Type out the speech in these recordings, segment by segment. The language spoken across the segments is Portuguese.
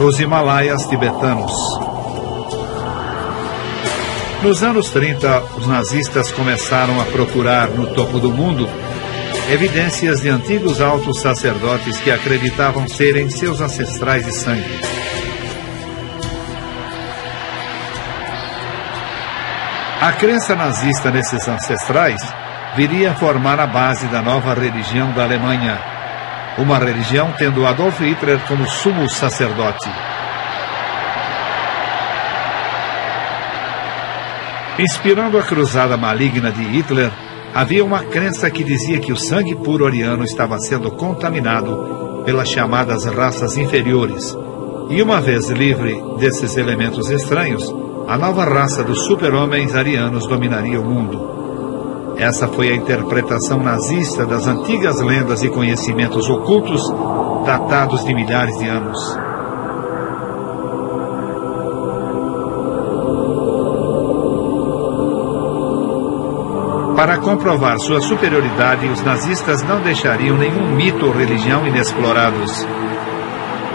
os Himalaias tibetanos. Nos anos 30, os nazistas começaram a procurar no topo do mundo evidências de antigos altos sacerdotes que acreditavam serem seus ancestrais de sangue. A crença nazista nesses ancestrais viria a formar a base da nova religião da Alemanha, uma religião tendo Adolf Hitler como sumo sacerdote. Inspirando a cruzada maligna de Hitler, havia uma crença que dizia que o sangue puro ariano estava sendo contaminado pelas chamadas raças inferiores, e uma vez livre desses elementos estranhos, a nova raça dos super-homens arianos dominaria o mundo. Essa foi a interpretação nazista das antigas lendas e conhecimentos ocultos datados de milhares de anos. Para comprovar sua superioridade, os nazistas não deixariam nenhum mito ou religião inexplorados.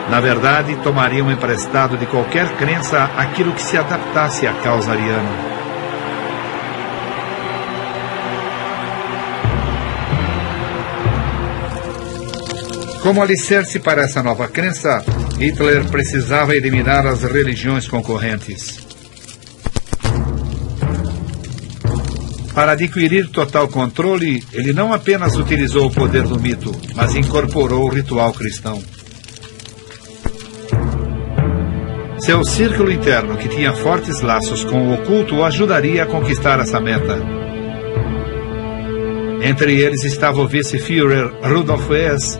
Na verdade, tomariam emprestado de qualquer crença aquilo que se adaptasse à causa ariana. Como alicerce para essa nova crença, Hitler precisava eliminar as religiões concorrentes. Para adquirir total controle, ele não apenas utilizou o poder do mito, mas incorporou o ritual cristão. Seu círculo interno, que tinha fortes laços com o oculto, o ajudaria a conquistar essa meta. Entre eles estava o vice-führer Rudolf Hess,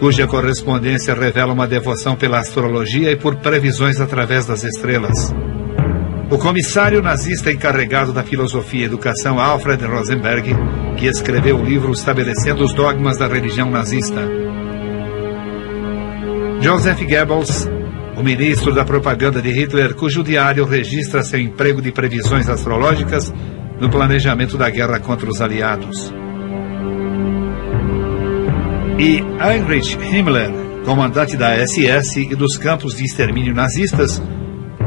cuja correspondência revela uma devoção pela astrologia e por previsões através das estrelas. O comissário nazista encarregado da filosofia e educação Alfred Rosenberg, que escreveu o livro estabelecendo os dogmas da religião nazista. Joseph Goebbels, o ministro da propaganda de Hitler, cujo diário registra seu emprego de previsões astrológicas no planejamento da guerra contra os aliados. E Heinrich Himmler, comandante da SS e dos campos de extermínio nazistas,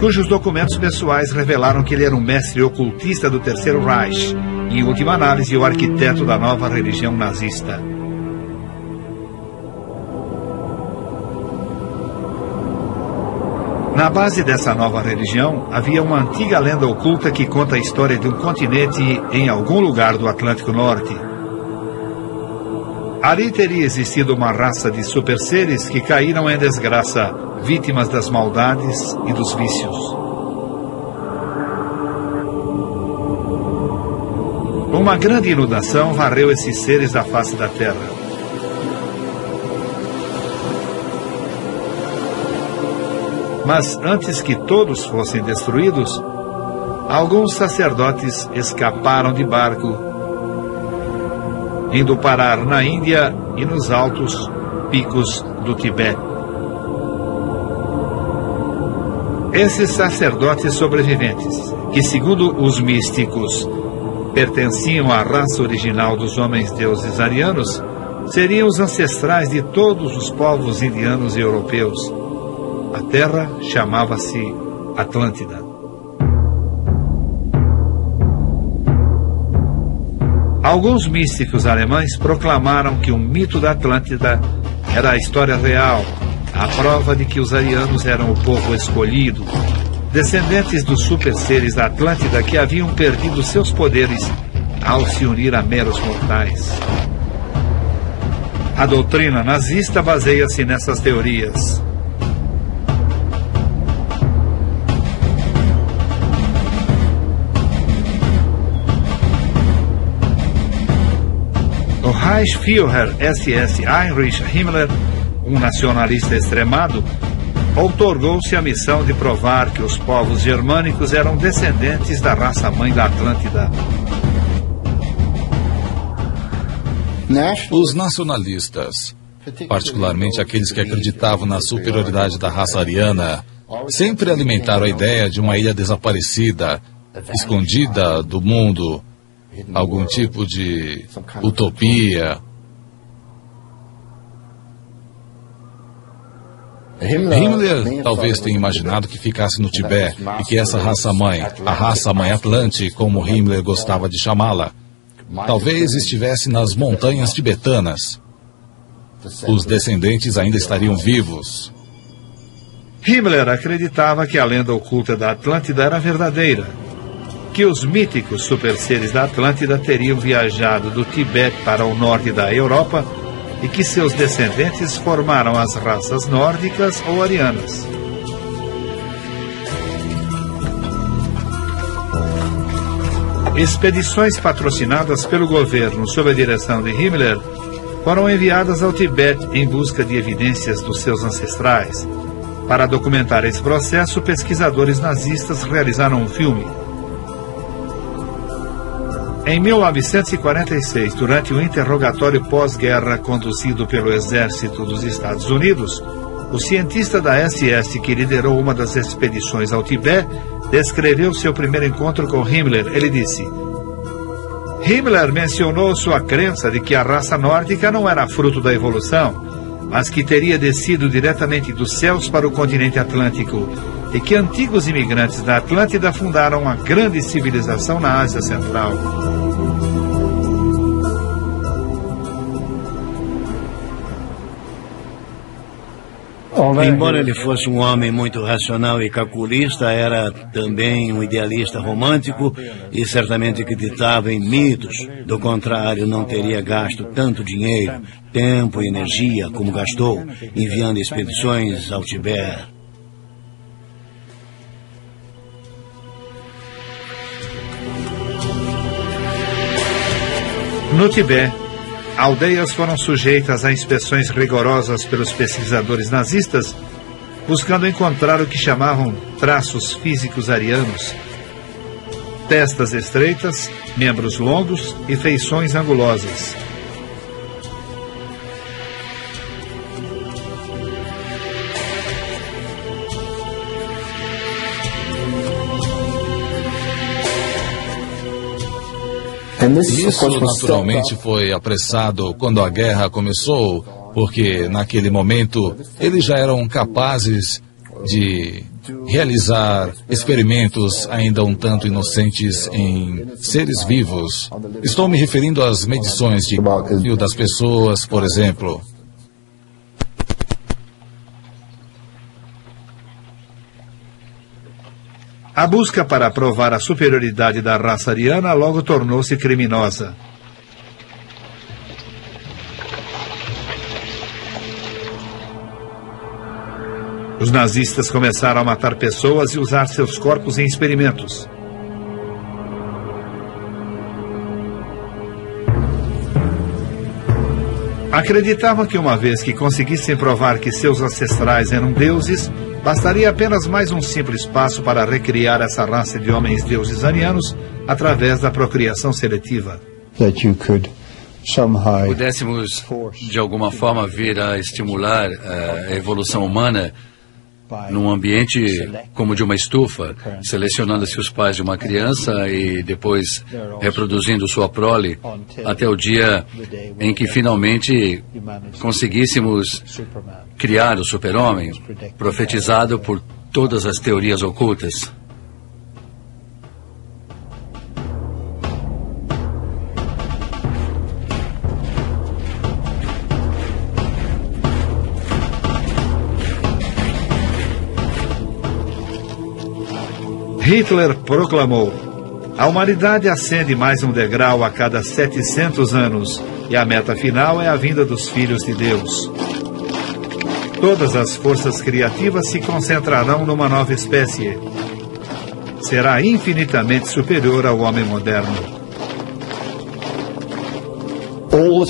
cujos documentos pessoais revelaram que ele era um mestre ocultista do Terceiro Reich e, em última análise, o arquiteto da nova religião nazista. Na base dessa nova religião, havia uma antiga lenda oculta que conta a história de um continente em algum lugar do Atlântico Norte. Ali teria existido uma raça de super-seres que caíram em desgraça, vítimas das maldades e dos vícios. Uma grande inundação varreu esses seres da face da terra. Mas antes que todos fossem destruídos, alguns sacerdotes escaparam de barco, indo parar na Índia e nos altos picos do Tibete. Esses sacerdotes sobreviventes, que segundo os místicos pertenciam à raça original dos homens-deuses arianos, seriam os ancestrais de todos os povos indianos e europeus. A terra chamava-se Atlântida. Alguns místicos alemães proclamaram que o mito da Atlântida era a história real, a prova de que os arianos eram o povo escolhido, descendentes dos super-seres da Atlântida que haviam perdido seus poderes ao se unir a meros mortais. A doutrina nazista baseia-se nessas teorias. O Reichsführer SS Heinrich Himmler, um nacionalista extremado, outorgou-se a missão de provar que os povos germânicos eram descendentes da raça-mãe da Atlântida. Os nacionalistas, particularmente aqueles que acreditavam na superioridade da raça ariana, sempre alimentaram a ideia de uma ilha desaparecida, escondida do mundo, algum tipo de utopia. Himmler talvez tenha imaginado que ficasse no Tibete e que essa raça-mãe, a raça-mãe Atlante, como Himmler gostava de chamá-la, talvez estivesse nas montanhas tibetanas. Os descendentes ainda estariam vivos. Himmler acreditava que a lenda oculta da Atlântida era verdadeira, que os míticos superseres da Atlântida teriam viajado do Tibete para o norte da Europa e que seus descendentes formaram as raças nórdicas ou arianas. Expedições patrocinadas pelo governo sob a direção de Himmler foram enviadas ao Tibete em busca de evidências dos seus ancestrais. Para documentar esse processo, pesquisadores nazistas realizaram um filme. Em 1946, durante o interrogatório pós-guerra conduzido pelo Exército dos Estados Unidos, o cientista da SS que liderou uma das expedições ao Tibete descreveu seu primeiro encontro com Himmler. Ele disse: Himmler mencionou sua crença de que a raça nórdica não era fruto da evolução, mas que teria descido diretamente dos céus para o continente atlântico e que antigos imigrantes da Atlântida fundaram uma grande civilização na Ásia Central. Embora ele fosse um homem muito racional e calculista, era também um idealista romântico e certamente acreditava em mitos. Do contrário, não teria gasto tanto dinheiro, tempo e energia como gastou enviando expedições ao Tibete. No Tibete, aldeias foram sujeitas a inspeções rigorosas pelos pesquisadores nazistas, buscando encontrar o que chamavam traços físicos arianos. Testas estreitas, membros longos e feições angulosas. Isso naturalmente foi apressado quando a guerra começou, porque naquele momento eles já eram capazes de realizar experimentos ainda um tanto inocentes em seres vivos. Estou me referindo às medições de fio das pessoas, por exemplo. A busca para provar a superioridade da raça ariana logo tornou-se criminosa. Os nazistas começaram a matar pessoas e usar seus corpos em experimentos. Acreditavam que uma vez que conseguissem provar que seus ancestrais eram deuses, bastaria apenas mais um simples passo para recriar essa raça de homens-deuses arianos através da procriação seletiva. Pudéssemos, de alguma forma, vir a estimular a evolução humana num ambiente como de uma estufa, selecionando-se os pais de uma criança e depois reproduzindo sua prole até o dia em que finalmente conseguíssemos criar o super-homem, profetizado por todas as teorias ocultas. Hitler proclamou: a humanidade ascende mais um degrau a cada 700 anos e a meta final é a vinda dos filhos de Deus. Todas as forças criativas se concentrarão numa nova espécie. Será infinitamente superior ao homem moderno. Tudo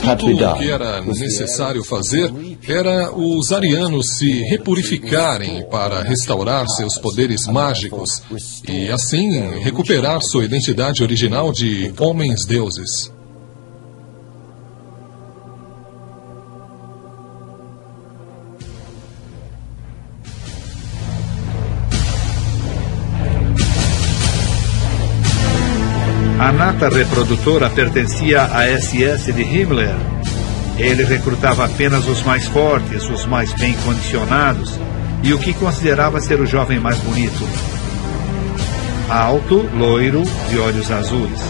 o que era necessário fazer era os arianos se repurificarem para restaurar seus poderes mágicos e, assim, recuperar sua identidade original de homens-deuses. A nata reprodutora pertencia à SS de Himmler. Ele recrutava apenas os mais fortes, os mais bem condicionados, e o que considerava ser o jovem mais bonito. Alto, loiro, de olhos azuis.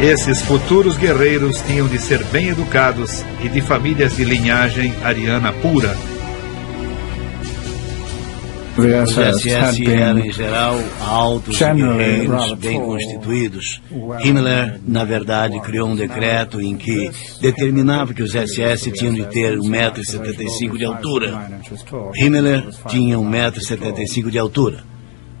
Esses futuros guerreiros tinham de ser bem educados e de famílias de linhagem ariana pura. Os SS eram, em geral, altos, guerreiros, bem constituídos. Himmler, na verdade, criou um decreto em que determinava que os SS tinham de ter 1,75 m de altura. Himmler tinha 1,75 m de altura.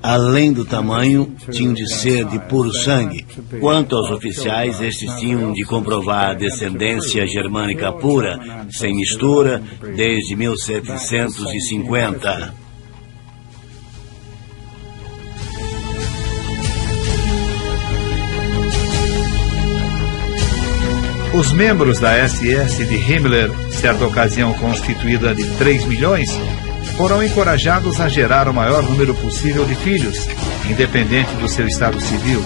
Além do tamanho, tinham de ser de puro sangue. Quanto aos oficiais, estes tinham de comprovar a descendência germânica pura, sem mistura, desde 1750. Os membros da SS de Himmler, certa ocasião constituída de 3 milhões, foram encorajados a gerar o maior número possível de filhos, independente do seu estado civil.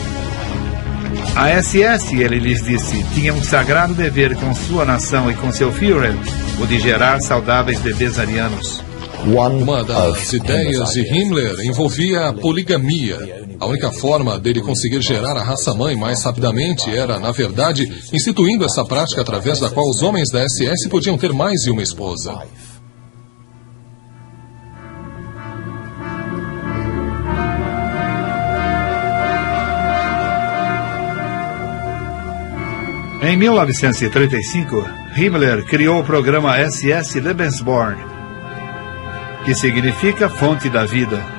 A SS, ele lhes disse, tinha um sagrado dever com sua nação e com seu Führer, o de gerar saudáveis bebês arianos. Uma das ideias de Himmler envolvia a poligamia. A única forma dele conseguir gerar a raça-mãe mais rapidamente era, na verdade, instituindo essa prática através da qual os homens da SS podiam ter mais de uma esposa. Em 1935, Himmler criou o programa SS Lebensborn, que significa Fonte da Vida.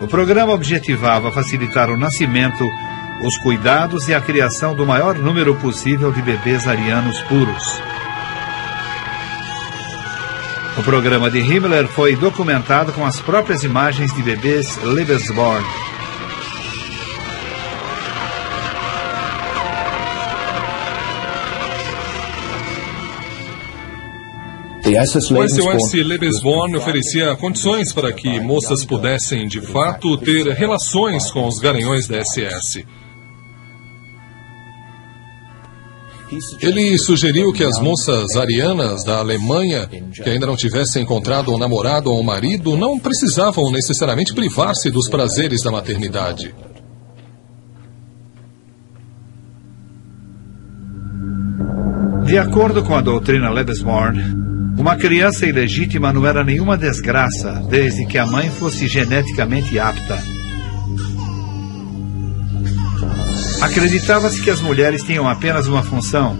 O programa objetivava facilitar o nascimento, os cuidados e a criação do maior número possível de bebês arianos puros. O programa de Himmler foi documentado com as próprias imagens de bebês Lebensborn. O SOS Lebensborn oferecia condições para que moças pudessem, de fato, ter relações com os garanhões da SS. Ele sugeriu que as moças arianas da Alemanha, que ainda não tivessem encontrado um namorado ou um marido, não precisavam necessariamente privar-se dos prazeres da maternidade. De acordo com a doutrina Lebensborn, uma criança ilegítima não era nenhuma desgraça, desde que a mãe fosse geneticamente apta. Acreditava-se que as mulheres tinham apenas uma função: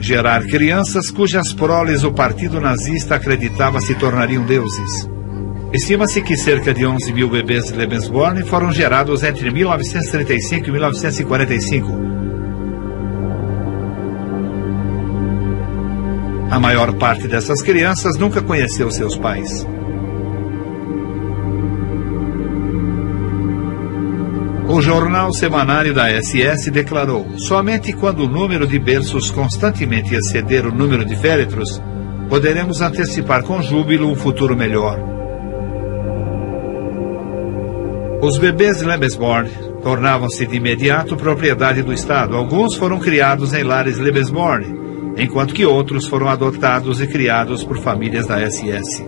gerar crianças cujas proles o partido nazista acreditava se tornariam deuses. Estima-se que cerca de 11 mil bebês Lebensborn foram gerados entre 1935 e 1945. A maior parte dessas crianças nunca conheceu seus pais. O jornal semanário da SS declarou: somente quando o número de berços constantemente exceder o número de féretros, poderemos antecipar com júbilo um futuro melhor. Os bebês Lebensborn tornavam-se de imediato propriedade do Estado. Alguns foram criados em lares Lebensborn, enquanto que outros foram adotados e criados por famílias da SS.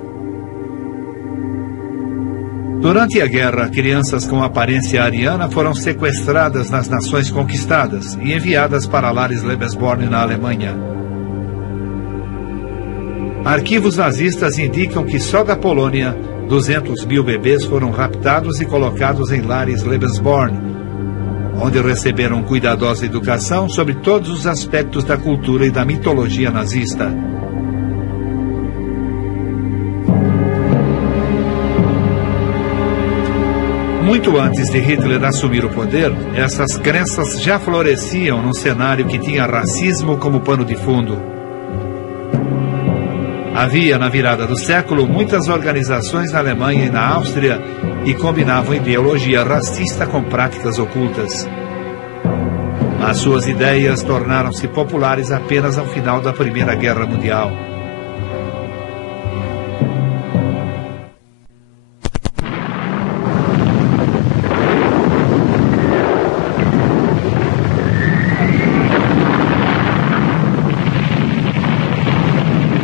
Durante a guerra, crianças com aparência ariana foram sequestradas nas nações conquistadas e enviadas para lares Lebensborn na Alemanha. Arquivos nazistas indicam que só da Polônia, 200 mil bebês foram raptados e colocados em lares Lebensborn, onde receberam cuidadosa educação sobre todos os aspectos da cultura e da mitologia nazista. Muito antes de Hitler assumir o poder, essas crenças já floresciam num cenário que tinha racismo como pano de fundo. Havia, na virada do século, muitas organizações na Alemanha e na Áustria que combinavam ideologia racista com práticas ocultas. Mas suas ideias tornaram-se populares apenas ao final da Primeira Guerra Mundial.